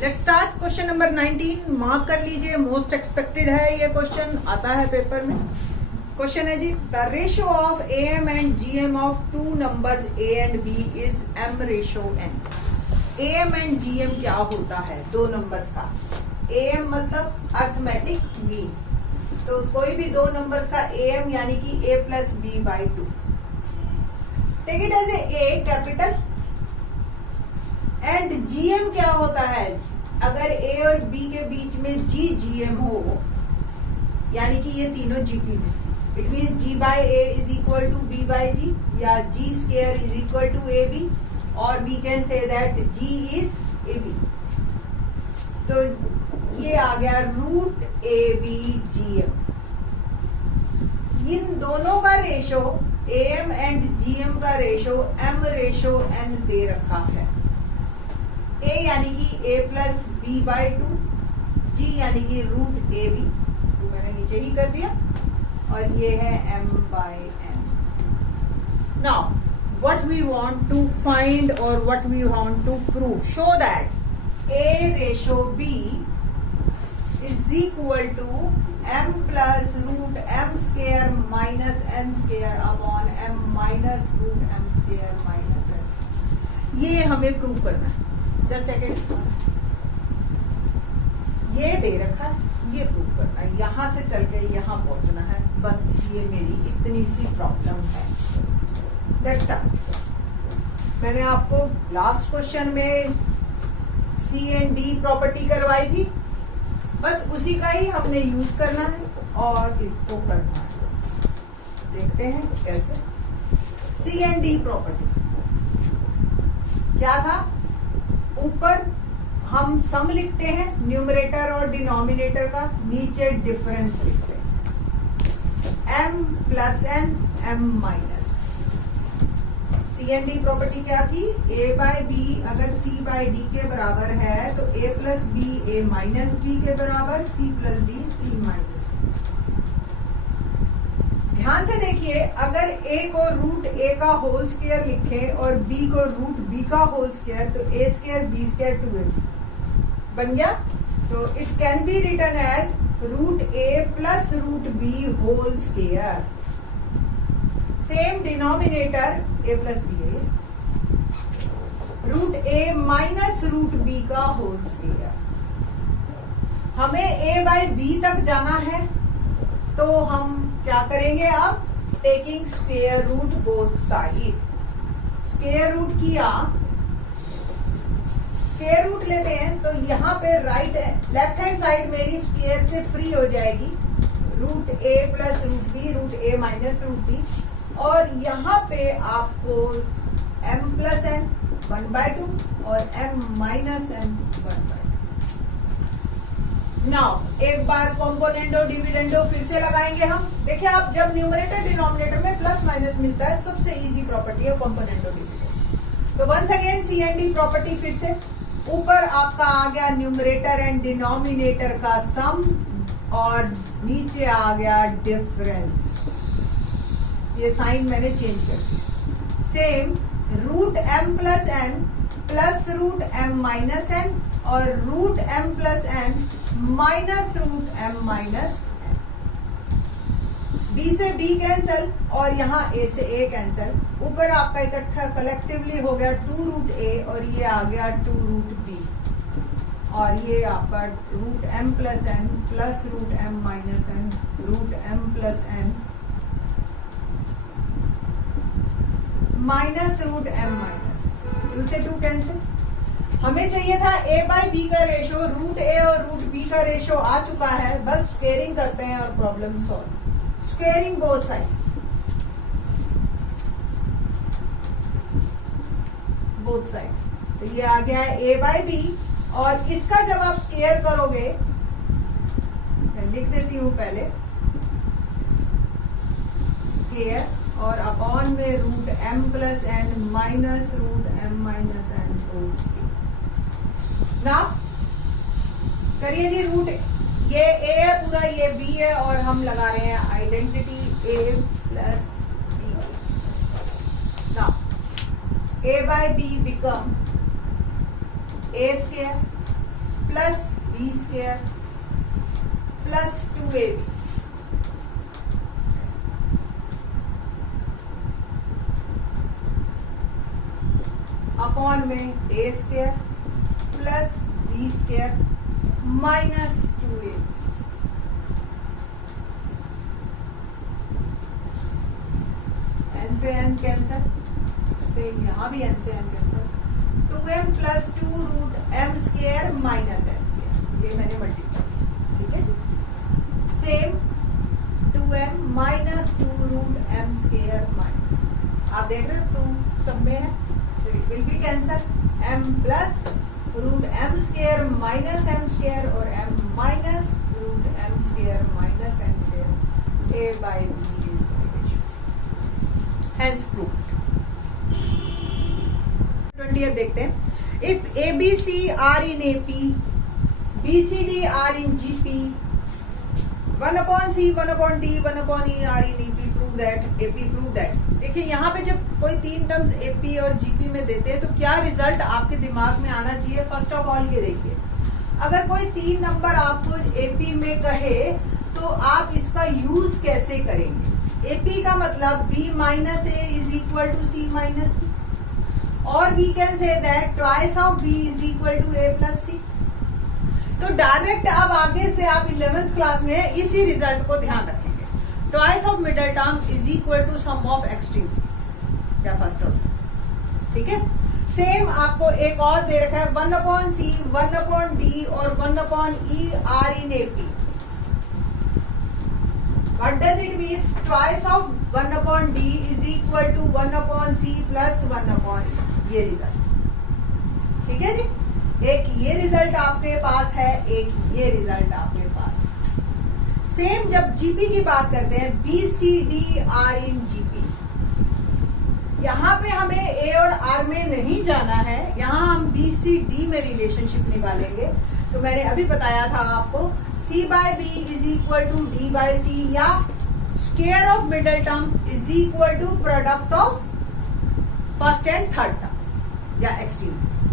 Let's start. Question number 19 mark कर लीजिए, most expected है ये क्वेश्चन, आता है पेपर में। क्वेश्चन है जी, the ratio of A M and G M of two numbers A and B is M ratio N. A M and G M क्या होता है दो नंबर्स का? ए एम मतलब अर्थमेटिक मीन, तो कोई भी दो नंबर्स का ए एम यानी कि a plus B by two. Take it as a capital. And GM क्या होता है? अगर ए और बी के बीच में जीएम हो, यानी कि ये तीनों जीपी में, it means G by A is equal to B by G, या G square is equal to A B, और we can say that G is A B. तो ये आ गया root A B G M. इन दोनों का ratio A M and G M का रेशो एम रेशो एन दे रखा है। ए यानी कि a plus B by two, G यानी कि रूट ए बी, तो मैंने नीचे ही कर दिया, और ये है m by n। Now what we want to find और what we want to prove, show that a ratio b is equal to m plus root m square minus n square upon m minus root m square minus n। ये हमें prove करना है। Just check it, ये दे रखा है, ये prove करना है, यहां से चल के यहां पहुंचना है, बस ये मेरी इतनी सी प्रॉब्लम है। Let's start. मैंने आपको लास्ट क्वेश्चन में सी एंड डी प्रॉपर्टी करवाई थी, बस उसी का ही हमने यूज करना है और इसको करना है। देखते हैं कैसे। सी एंड डी प्रॉपर्टी क्या था? ऊपर हम सम लिखते हैं न्यूमरेटर और डिनोमिनेटर का, नीचे डिफरेंस लिखते हैं m plus n m minus. C and D property क्या थी? a बाई बी अगर c बाई d के बराबर है तो a plus b a minus b के बराबर, c plus d c minus. ध्यान से देखिए, अगर a को रूट a का होल स्क्वायर लिखें और b को रूट b का होल स्क्वायर, तो a square b square 2ab बन गया। तो it can be written as root a plus root b whole square. Same denominator a plus b है, root a minus root b का whole square. हमें a by b तक जाना है, तो हम क्या करेंगे? अब taking square root both side, square root किया, स्क्वायर रूट लेते हैं तो यहाँ पे राइट लेफ्ट हैंड साइड मेरी स्क्वायर से फ्री हो जाएगी, root a plus root b, root a minus root b, और यहाँ पे आपको m प्लस n 1/2 और m माइनस n 1/2। नाउ एक बार कॉम्पोनेंटो डिविडेंडो फिर से लगाएंगे हम। देखिए, आप जब न्यूमरेटर डिनोमिनेटर में प्लस माइनस मिलता है, सबसे इजी प्रॉपर्टी है कॉम्पोनेंटो डिविडेंडो। तो once again C and D property, फिर से ऊपर आपका आ गया न्यूमरेटर एंड डिनोमिनेटर का सम, और नीचे आ गया डिफरेंस। ये साइन मैंने चेंज कर दिया। Same root m plus n plus root m minus n और root m plus n minus root m minus n। b से b कैंसल और यहाँ a से a कैंसल। ऊपर आपका इकट्ठा कलेक्टिवली हो गया 2 रूट a, और ये आ गया 2 रूट b, और ये आपका root m plus n plus root m minus n, root m plus n minus root m minus, 2 से 2 कैंसिल। हमें चाहिए था a बाई बी का रेशो, रूट a और रूट b का रेशो आ चुका है, बस स्क्वेयरिंग करते हैं और problem solve. Squaring both side, both side, तो ये आ गया है a बाई बी, और इसका जब आप स्क्वेयर करोगे, मैं लिख देती हूं पहले, स्क्वेयर और अपॉन में root m plus n minus root m minus n whole square. ना करिए जी, रूट ये a है पूरा, ये b है, और हम लगा रहे हैं आइडेंटिटी a प्लस b। ना a by b become a square plus B square plus 2ab upon में A square plus B square minus 2ab। N से एन कैंसल, सेम यहाँ भी एन से N cancel, 2m plus 2 root M square minus N square, ये मैंने multiply किया, ठीक है जी। Same 2m minus 2 root M square minus, आप देख रहे हो 2 सब में है तो it will be cancel, m plus root M square minus M square और m minus root M square minus N square, a by b is hence proved। 20th देखते हैं। If ABC are in AP, BCD are in GP, 1/C, 1/D, 1/E are in EP, prove that, AP prove that। देखिए यहाँ पे जब कोई 3 terms AP और GP में देते हैं तो क्या रिजल्ट आपके दिमाग में आना चाहिए। फर्स्ट ऑफ ऑल ये देखिए, अगर कोई 3 नंबर आपको AP में कहे तो आप इसका यूज कैसे करेंगे। AP का मतलब B minus A is equal to C minus B, और we can say that twice of B is equal to A plus C। तो डायरेक्ट अब आगे से आप 11th क्लास में इसी रिजल्ट को ध्यान रखेंगे, twice of middle term is equal to sum of extremes या फर्स्ट ऑर्डर, ठीक है। सेम आपको एक और दे रखा है 1/C, 1/D और 1/E are in AP। What does it mean? Twice of 1/D is equal to 1/C plus 1/E, ये रिजल्ट, ठीक है जी। एक ये रिजल्ट आपके पास है, एक ये रिजल्ट आपके पास। सेम जब जीपी की बात करते हैं, BCD are in GP, यहाँ पे हमें A और R में नहीं जाना है, यहाँ हम BCD में रिलेशनशिप निकालेंगे। तो मैंने अभी बताया था आपको C by B is equal to D by C, या square of middle term is equal to product of first and third term या एक्सट्रीम्स।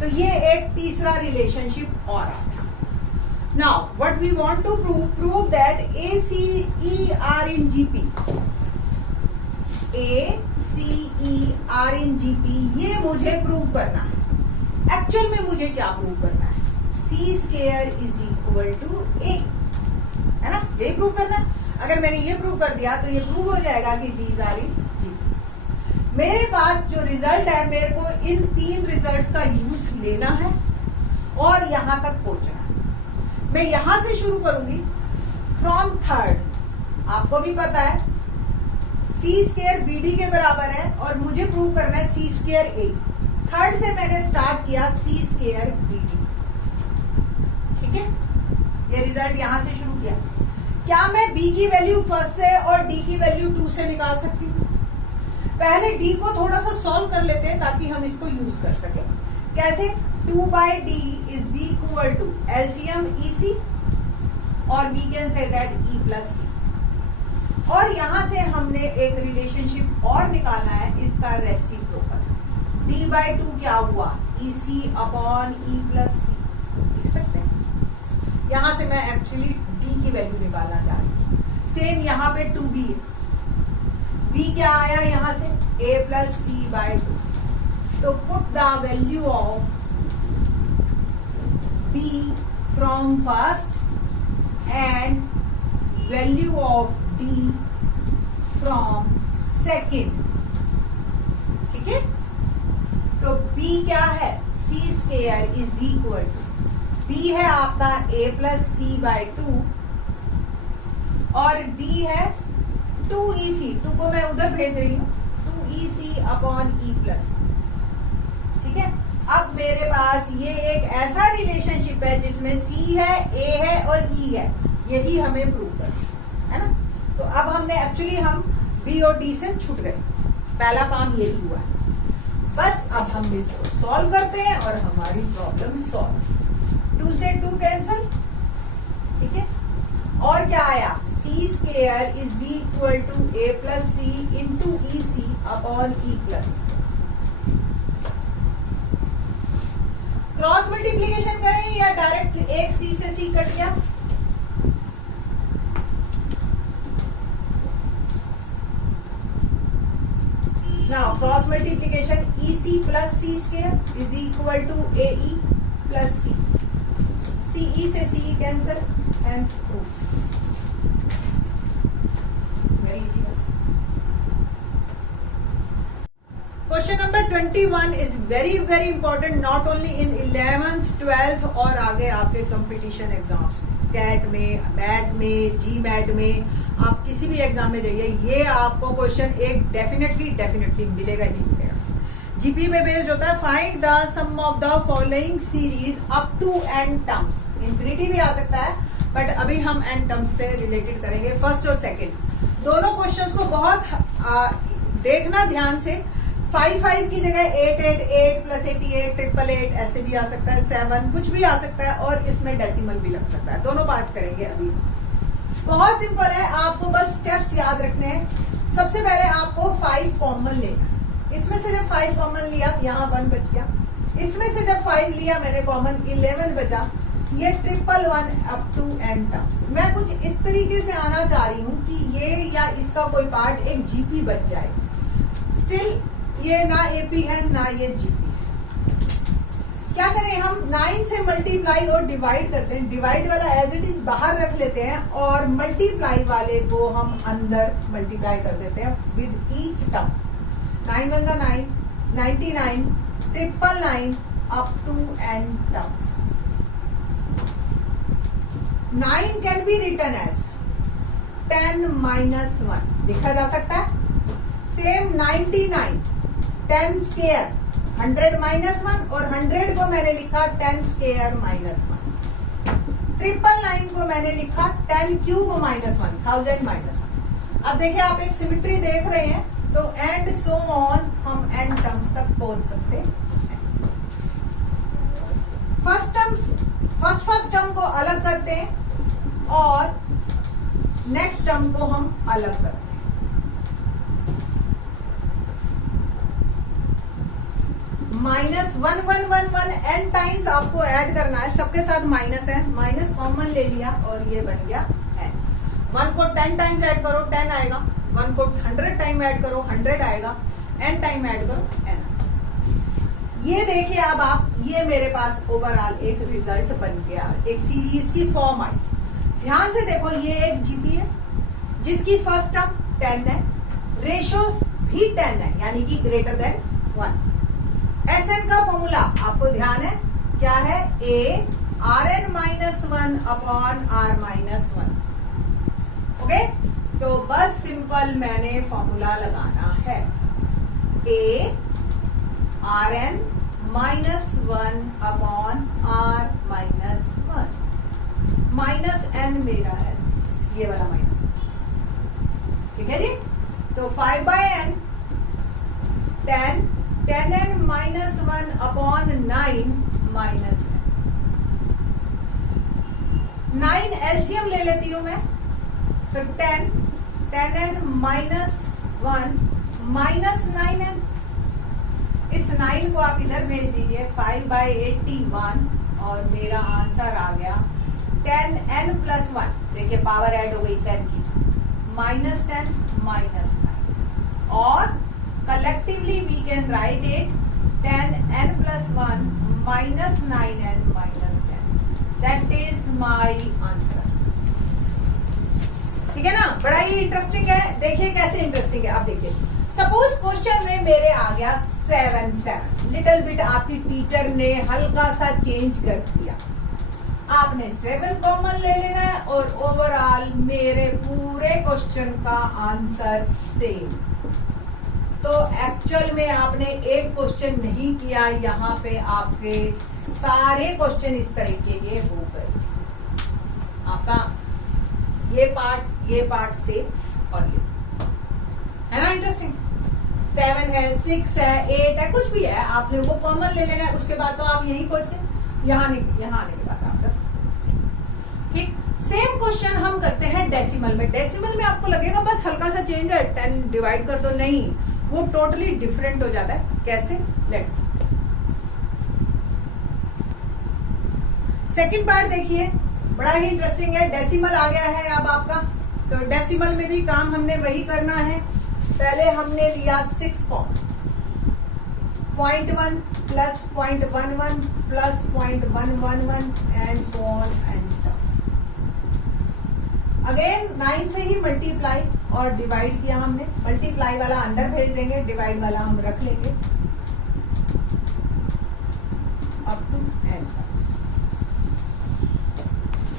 तो ये एक तीसरा रिलेशनशिप और आता। Now what we want to prove that ACE are in GP, ACE are in GP, ये मुझे प्रूव करना है। एक्चुअल में मुझे क्या प्रूव करना है, C square is equal to A, है ना, ये प्रूव करना है। अगर मैंने ये प्रूव कर दिया तो ये प्रूव हो जाएगा कि दीज आर इन GP। मेरे पास जो रिजल्ट है, मेरे को इन 3 रिजल्ट्स का यूज लेना है और यहां तक पहुंचना है। मैं यहां से शुरू करूंगी फ्रॉम थर्ड। आपको भी पता है C स्क्वायर BD के बराबर है और मुझे प्रूव करना है C स्क्वायर A। थर्ड से मैंने स्टार्ट किया C स्क्वायर BD, ठीक है। ये रिजल्ट यहां से शुरू किया। क्या मैं B की वैल्यू फर्स्ट से और D की वैल्यू 2 से निकाल सकती हूँ। पहले D को थोड़ा सा सॉल्व कर लेते हैं ताकि हम इसको यूज कर सके। कैसे, 2 by D is equal to LCM EC और we can say that E plus C। और यहां से हमने एक रिलेशनशिप और निकालना है, इसका रेसिप्रोकल। D by 2 क्या हुआ, EC upon E plus C, लिख सकते हैं। यहां से मैं एक्चुअली D की वैल्यू निकालना चाह रही हूँ। सेम यहाँ पे 2B है, B क्या आया यहाँ से, A plus C by 2। तो put the value of B from first and value of D from second, ठीक है। तो B क्या है, C square is equal to, B है आपका A plus C by 2 और D है 2EC, 2 को मैं उधर भेज रही हूँ, 2EC अपॉन E plus, ठीक है। अब मेरे पास ये एक ऐसा रिलेशनशिप है जिसमें C है, A है और E है, यही हमें प्रूव करना है ना। तो अब हमने एक्चुअली हम B और D से छूट गए, पहला काम यही हुआ है। बस अब हम इसको सॉल्व करते हैं और हमारी प्रॉब्लम सॉल्व। 2 से 2 कैंसल, ठीक है। और क्या आया, C square is equal to A plus C into EC upon E plus. Cross multiplication करें या एक सी से सी कट गया, now cross multiplication EC plus C square is equal to AE plus C, CE से CE cancel, hence proof. Very easy. Question number 21 is very very important, not only in 11th 12th और आगे आपके competition exams में, CAT में, MAT में, जी mat में, आप किसी भी एग्जाम में जाइए, ये आपको क्वेश्चन एक डेफिनेटली मिलेगा ही नहीं मिलेगा। जीपी में बेस्ड होता है। Find the sum of the following series up to n terms, infinity भी आ सकता है बट अभी हम n टर्म्स से रिलेटेड करेंगे, फर्स्ट और सेकंड दोनों क्वेश्चंस को बहुत देखना ध्यान से। 5 की जगह 8 प्लस 88 888 ऐसे भी आ सकता है, 7 कुछ भी आ सकता है और इसमें डेसिमल भी लग सकता है। दोनों पार्ट करेंगे अभी। बहुत सिंपल है, आपको बस स्टेप्स याद रखने हैं। सबसे पहले आपको 5 कॉमन लेना है। इसमें से जब 5 कॉमन लिया, यहाँ 1 बच गया। इसमें से जब 5 लिया मैंने कॉमन, 11 बचा। ये 111 अप टू n टर्म्स। मैं कुछ इस तरीके से आना चाह रही हूँ कि ये या इसका कोई पार्ट एक जीपी बन जाए। स्टिल ये ना एपी है ना ये जीपी है। क्या करें हम, 9 से मल्टीप्लाई और डिवाइड करते हैं। डिवाइड वाला एज इट इज बाहर रख लेते हैं और मल्टीप्लाई वाले को हम अंदर मल्टीप्लाई कर देते हैं विद ईच टर्म। 9 1 जा 9, 99, 999 up to n terms. 9 can be written as 10 minus 1, लिखा जा सकता है। सेम 99, 10 स्क्वायर 100 minus 1 और 100 को मैंने लिखा 10 स्क्वायर minus 1। 999 को मैंने लिखा 10 क्यूब minus 1, 1000 minus 1। अब देखिए आप एक सिमिट्री देख रहे हैं, तो एंड सो ऑन हम n टर्म्स तक पहुंच सकते हैं। फर्स्ट टर्म को अलग करते हैं और नेक्स्ट टर्म को हम अलग करते हैं। -1 n टाइम्स आपको ऐड करना है, सबके साथ माइनस है, माइनस कॉमन ले लिया और ये बन गया n। 1 को 10 टाइम्स ऐड करो 10 आएगा, 1 को 100 टाइम ऐड करो 100 आएगा, n टाइम ऐड करो n। ये देखिए अब आप, ये मेरे पास ओवरऑल एक रिजल्ट बन गया, एक सीरीज की फॉर्म आई। ध्यान से देखो, ये एक जीपी है जिसकी फर्स्ट टर्म 10 है, रेशियोज भी 10 है यानी कि ग्रेटर देन 1। SN का फॉर्मूला आपको ध्यान है क्या है, A Rn minus 1 upon R minus 1। Okay, तो बस सिंपल मैंने फॉर्मूला लगाना है, A Rn minus 1 upon R minus 1, minus n मेरा है ये वाला माइनस, ठीक है जी। तो 5/n 10n minus 1 upon 9 minus n। 9 LCM ले लेती हूं मैं, तो 10n माइनस 1 माइनस 9n। इस 9 को आप इधर भेज दीजिए, 5/81 और मेरा आंसर आ गया 10n प्लस 1। देखिए पावर ऐड हो गई 10 की, माइनस 10 माइनस 9 और collectively we can write it 10n plus 1 minus 9n minus 10. That is my answer. ठीक है ना, बड़ा ही इंटरेस्टिंग है। देखिए कैसे इंटरेस्टिंग है। अब देखिए, सपोज क्वेश्चन में मेरे आ गया 7 लिटिल बिट, आपकी टीचर ने हल्का सा चेंज कर दिया। आपने 7 कॉमन ले लेना है और ओवरऑल मेरे पूरे क्वेश्चन का आंसर सेम। तो एक्चुअल में आपने एक क्वेश्चन नहीं किया, यहाँ पे आपके सारे क्वेश्चन इस तरीके के हो गए। आपका ये पार्ट से और ये है ना इंटरेस्टिंग। 7 है, 6 है, 8 है, कुछ भी है, आपने वो कॉमन ले लेना है। उसके बाद तो आप यहीं पहुंच गए, यहाँ आने के बाद आपका ठीक। सेम क्वेश्चन हम करते हैं डेसिमल में। डेसिमल में आपको लगेगा बस हल्का सा चेंज है, 10 डिवाइड कर दो, नहीं, वो टोटली डिफरेंट हो जाता है। कैसे, लेट्स सेकंड पार्ट देखिए, बड़ा ही इंटरेस्टिंग है। डेसिमल आ गया है अब आपका, तो डेसिमल में भी काम हमने वही करना है। पहले हमने लिया 6 को 0.1 plus 0.11 plus 0.111 and so on and terms. Again 9 से ही मल्टीप्लाई और डिवाइड किया हमने। मल्टीप्लाई वाला अंदर भेज देंगे, डिवाइड वाला हम रख लेंगे अप टू एन।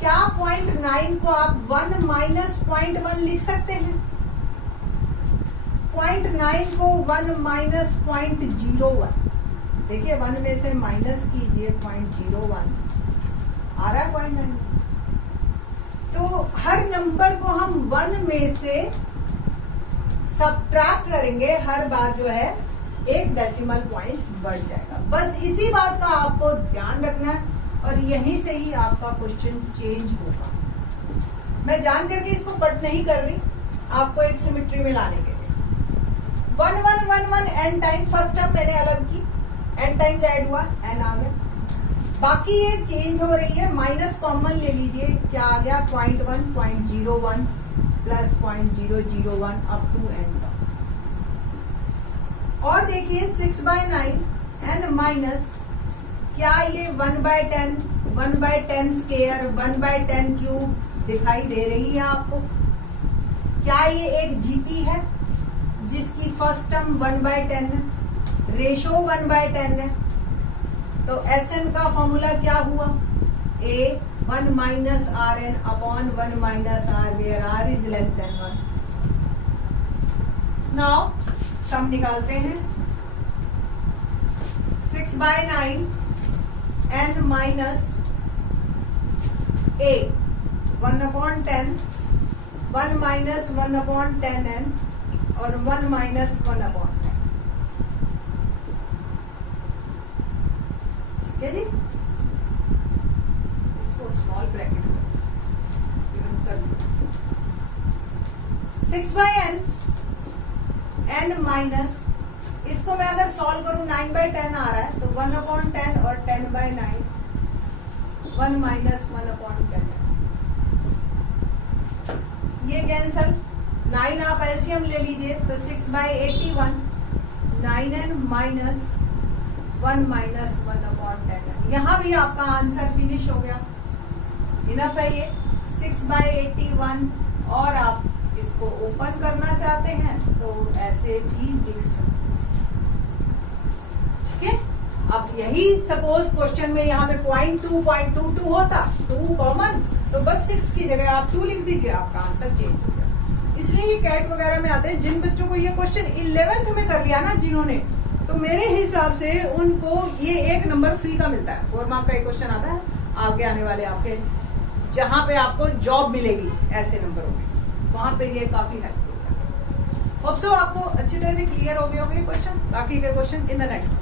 क्या 0.9 को आप 1 माइनस 0.1 लिख सकते हैं? 0.9 को 1 माइनस 0.01, देखिए 1 में से माइनस कीजिए 0.01 आ रहा है 0.9। तो हर नंबर को हम 1 में से सबट्रैक्ट करेंगे, हर बार जो है एक डेसिमल पॉइंट बढ़ जाएगा। बस इसी बात का आपको ध्यान रखना है और यहीं से ही आपका क्वेश्चन चेंज होगा। मैं जान करके इसको कट नहीं कर रही, आपको एक सिमेट्री में लाने के लिए। 1 1 1 1 n टाइम, फर्स्ट टर्म मैंने अलग की, n टाइम्स ऐड हुआ, n आ गया। बाकी ये चेंज हो रही है, माइनस कॉमन ले लीजिए, क्या आ गया 0.1 0.01 plus 0.001 up to n terms. और देखिए 6/9 n माइनस, क्या ये 1/10 1/10 स्क्वायर 1/10 क्यूब दिखाई दे रही है आपको? क्या ये एक जीपी है जिसकी फर्स्ट टर्म 1/10 है, रेशो 1/10 है? तो Sn का फॉर्मूला क्या हुआ? A 1 minus r n upon 1 minus r, where r is less than 1। Now sum निकालते हैं। 6/9 n minus a 1/10, 1 minus 1/10n और 1 माइनस 1/10। ठीक है जी, इसको स्मॉल ब्रैकेट कर लो। 6/n n माइनस, इसको मैं अगर सॉल्व करूं 9/10 आ रहा है, तो 1/10 और 10/9 1 माइनस 1/10, ये कैंसल। 9 आप एलसीएम ले लीजिए, तो 6/81 9n माइनस 1 माइनस 1/10। यहाँ भी आपका आंसर फिनिश हो गया। इनफ है ये 6/81। और आप इसको ओपन करना चाहते हैं तो ऐसे भी लिख सकते हैं। ठीक है, अब यही सपोज क्वेश्चन में यहाँ पे 0.2 होता, 2 कॉमन, तो बस 6 की जगह आप 2 लिख दीजिए, आपका आंसर चेंज हो गया। इसलिए ये कैट वगैरह में आते हैं। जिन बच्चों को ये क्वेश्चन 11th में कर लिया ना जिन्होंने, तो मेरे हिसाब से उनको ये 1 नंबर फ्री का मिलता है। 4 मार्क का एक क्वेश्चन आता है आगे आने वाले आपके, जहां पे आपको जॉब मिलेगी ऐसे नंबरों में, वहां पे ये काफी हेल्पफुल है। होप सो आपको अच्छी तरह से क्लियर हो गए होंगे क्वेश्चन। बाकी के क्वेश्चन इन द नेक्स्ट।